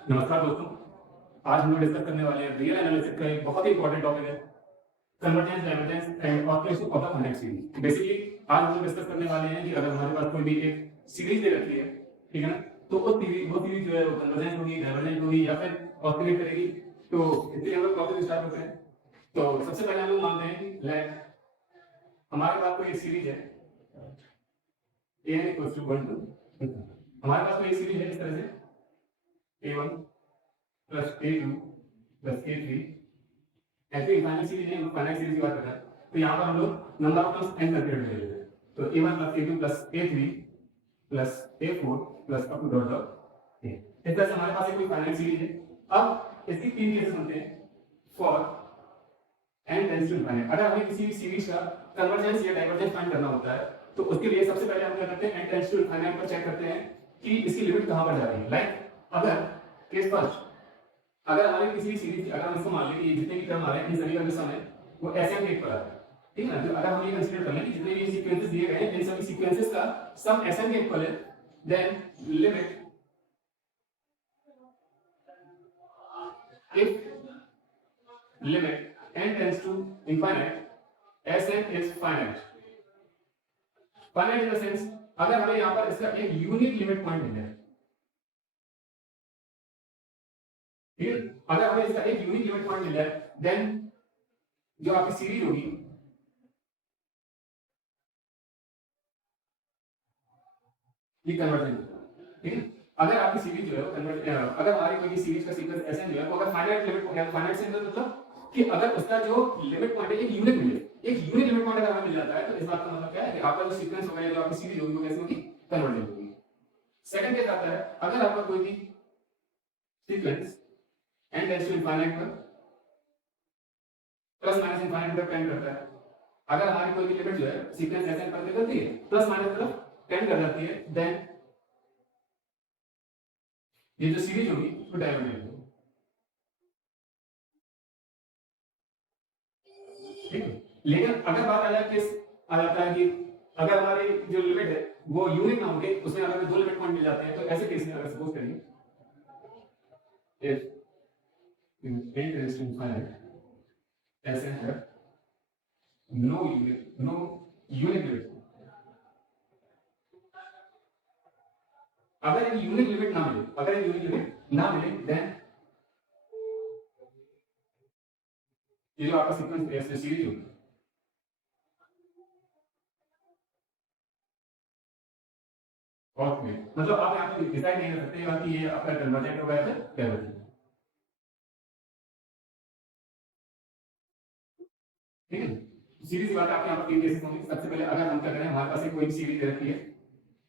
नमस्कार दोस्तों, आज हम लोग डिस्कस करने वाले हैं रियल एनालिसिस का एक बहुत ही इंपॉर्टेंट टॉपिक है convergence, divergence and operation of the finite series. Basically आज हम लोग डिस्कस करने वाले हैं कि अगर हमारे पास कोई भी एक सीरीज दे रखी है, ठीक है ना, तो वो सीरीज जो है वो कन्वर्जेंस होगी, डाइवर्जेंस होगी या फिर ऑसिलेट करेगी। तो इसलिए हम लोग टॉपिक स्टार्ट करते हैं। तो सबसे पहले हम लोग मानते हैं कि हमारे पास कोई एक सीरीज है a = 1 2। हमारे पास कोई एक सीरीज है इस तरह से a1 plus a2 plus a3 ऐसे इनफाइनाइट सीरीज है, इनफाइनाइट सीरीज की बात कर रहे हैं। तो यहाँ पर हम लोग number of terms n consider ले लेते हैं। तो a1 plus a2 plus a3 plus a4 plus up to dot dot a। इस तरह से हमारे पास एक कोई फाइनाइट सीरीज है। अब इसकी तीन केसेस होते हैं for n tends to infinite. अगर हमें किसी भी सीरीज का कन्वर्जेंस या डाइवर्जेंस फाइंड करना होता है तो उसके लिए सबसे पहले हम क्या करते हैं, n टेंड्स टू इनफाइनाइट पर चेक करते हैं कि इसकी लिमिट कहां पर जा रही है। लाइक अगर केस फर्स्ट, अगर हमारे किसी सीरीज, अगर हम इसको मान लें कि जितने भी टर्म आ रहे हैं इन सभी का जो सम है वो Sn के पर आ रहा है, ठीक है ना। तो अगर हम ये कंसीडर कर लें कि जितने भी सीक्वेंसेस दिए गए हैं इन सभी सीक्वेंसेस का सम Sn के इक्वल है, then limit if limit n tends to infinite Sn is finite. Finite in the sense अगर हमें यहां पर इसका एक यूनिक लिमिट पॉइंट मिल जाए, ठीक है, अगर हमें इसका एक यूनिक लिमिट पॉइंट मिल जाए देन जो आपकी सीरीज होगी ये कन्वर्जेंट होगा, ठीक है। अगर आपकी सीरीज जो है वो कन्वर्ट, अगर हमारी कोई सीरीज का सीक्वेंस ऐसे जो है वो अगर फाइनाइट लिमिट हो गया, फाइनाइट से मतलब कि अगर उसका जो लिमिट पॉइंट है एक यूनिक मिले, एक यूनिक लिमिट पॉइंट अगर हमें मिल जाता है तो इस बात का मतलब क्या है कि आपका जो सीक्वेंस होगा या जो आपकी सीरीज होगी वो कैसे होगी, कन्वर्जेंट होगी। सेकंड केस आता है अगर आपका कोई भी sequence n tends to infinite पर प्लस माइनस इनफाइनाइट पर टेंड करता है, अगर हमारी कोई भी लिमिट जो है सीक्वेंस Sn पर निकलती है प्लस माइनस तरफ टेंड कर जाती है, देन ये जो सीरीज होगी वो डायवर्जेंट होगी, ठीक है। लेकिन अगर बात आ जाए केस आ जाता है कि अगर हमारी जो लिमिट है वो यूनिक ना होगी, उसमें अगर दो लिमिट पॉइंट मिल जाते हैं तो ऐसे केस में अगर सपोज करिए if n tends to infinite Sn है नो यूनिक लिमिट, अगर एक यूनिक लिमिट ना मिले, अगर एक यूनिक लिमिट ना मिले देन ये जो आपका सीक्वेंस ऐसे सीरीज होगी और में मतलब आप यहां पे डिसाइड नहीं कर सकते कि ये आपका कन्वर्जेंट होगा या फिर डाइवर्जेंट, ठीक है। सीरीज की बात आपके यहाँ पर तीन केसेस होंगे। सबसे पहले अगर हम क्या करें, हमारे पास एक कोई भी सीरीज दे रखी है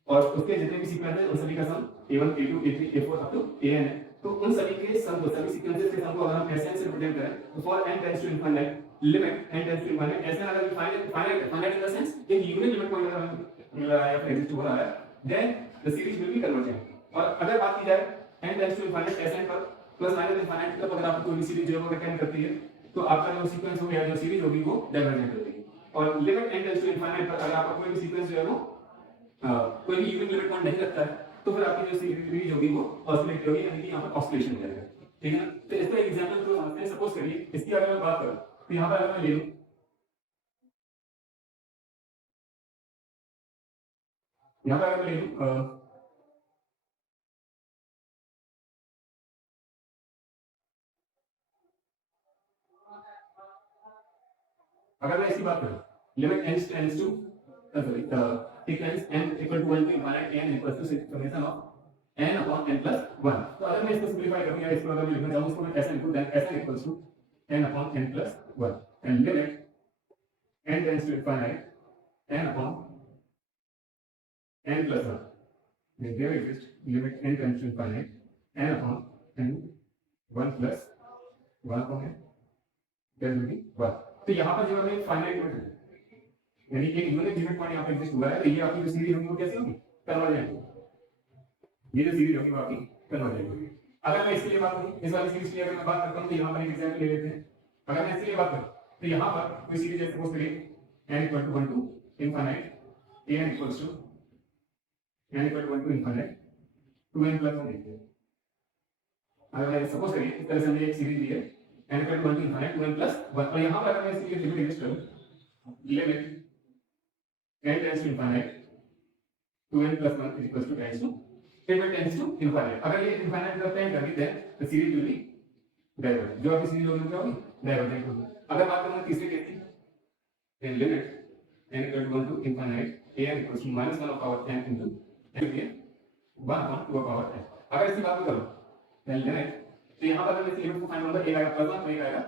और उसके जितने भी सीक्वेंस है उन सभी का सम a1 a2 a3 a4 up to an है, तो उन सभी के सम को, सभी सीक्वेंसेस के सम को अगर हम Sn से रिप्रेजेंट करें तो for n tends to infinite limit n tends to infinite Sn अगर फाइनाइट इन द सेंस एक यूनिक लिमिट पॉइंट अगर हमें मिल रहा है या फिर एग्जिस्ट हो रहा है then the series will be convergent. और अगर बात की जाए n tends to infinite Sn पर प्लस माइनस इनफाइनाइट तक अगर आपको कोई भी सीरीज जो है वो रिटर्न करती है तो आपका जो सीक्वेंस होगा या जो सीरीज होगी वो डाइवर्जेंट होगी। और limit n tends to infinite पर अगर आपका कोई भी सीक्वेंस जो है वो कोई भी यूनिक लिमिट पॉइंट नहीं रखता है तो फिर आपकी जो सीरीज होगी वो ऑसिलेट होगी, यानी कि यहाँ पर ऑसिलेशन हो जाएगा, ठीक है ना। तो इसका एग्जांपल जो समझते हैं, सपोज करिए इसकी अगर मैं बात करूं तो यहाँ पर अगर मैं ले लूं, यहाँ पर अगर मैं ले लूं अगर मैं इसकी बात करूं limit n tends to sorry sequence n equal to 1 to infinite n equal to summation of n upon n plus 1। तो अगर मैं इसको सिंपलीफाई करूं या इसको अगर मैं लिखना चाहूं उसको मैं ऐसे लिखूं, देन ऐसे equals to n upon n plus 1 and limit n tends to infinite n upon n plus 1, there exists limit n tends to infinite n upon n 1 plus 1 upon n that will be 1। तो यहाँ पर जो हमें finite limit है यानी एक unique limit point यहाँ पर एग्जिस्ट हुआ है, तो ये आपकी जो सीरीज होगी वो कैसे होगी, कन्वर्जेंट होगी। ये जो सीरीज होगी वो आपकी कन्वर्जेंट होगी। अगर मैं इसके लिए बात करूँ, इस वाली सीरीज की अगर मैं बात करता हूँ तो यहाँ पर एक एग्जांपल ले लेते हैं। अगर मैं इसके लिए बात करूँ तो यहाँ पर कोई सीरीज जैसे सपोज करिए n equal to 1 to infinite an equals to n equal to 1 to infinite 2n plus 1 लिखते हैं। अगर मैं सपोज करिए इस तरह से हमने एक सीरीज ली है n equal to 1 to infinite 2n plus 1 और यहाँ पर अगर मैं इसकी लिमिट यूज करूँ limit n tends to infinite 2n plus 1 is equal to tends to limit tends to infinite. अगर ये इनफाइनाइट की तरफ टेंड करती है तो सीरीज विल बी डाइवर्जेंट। जो आपकी सीरीज होगी क्या होगी? डाइवर्जेंट होगी। अगर बात करूँ तीसरे केस की, then limit n equal to 1 to infinite a n equals to minus 1 of power n into n ये 1 upon 2 power n। अगर इसकी बात करो then limit, तो यहाँ पर मैं इसकी लिमिट को फाइंड करूँगा, एक आएगा प्लस 1 तो एक आएगा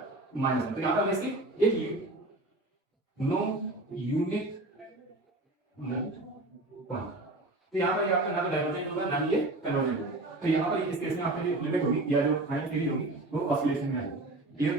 माइनस 1। तो यहाँ पर मैं इसकी एक ही नो यूनिक वन, तो यहाँ पर ये आपका ना तो डाइवर्जेंट होगा ना ही ये कन्वर्जेंट होगा। तो यहाँ पर इस केस में आपकी जो लिमिट होगी या जो फाइनल सीरीज होगी वो ऑसिलेशन में आएगी। क्लियर?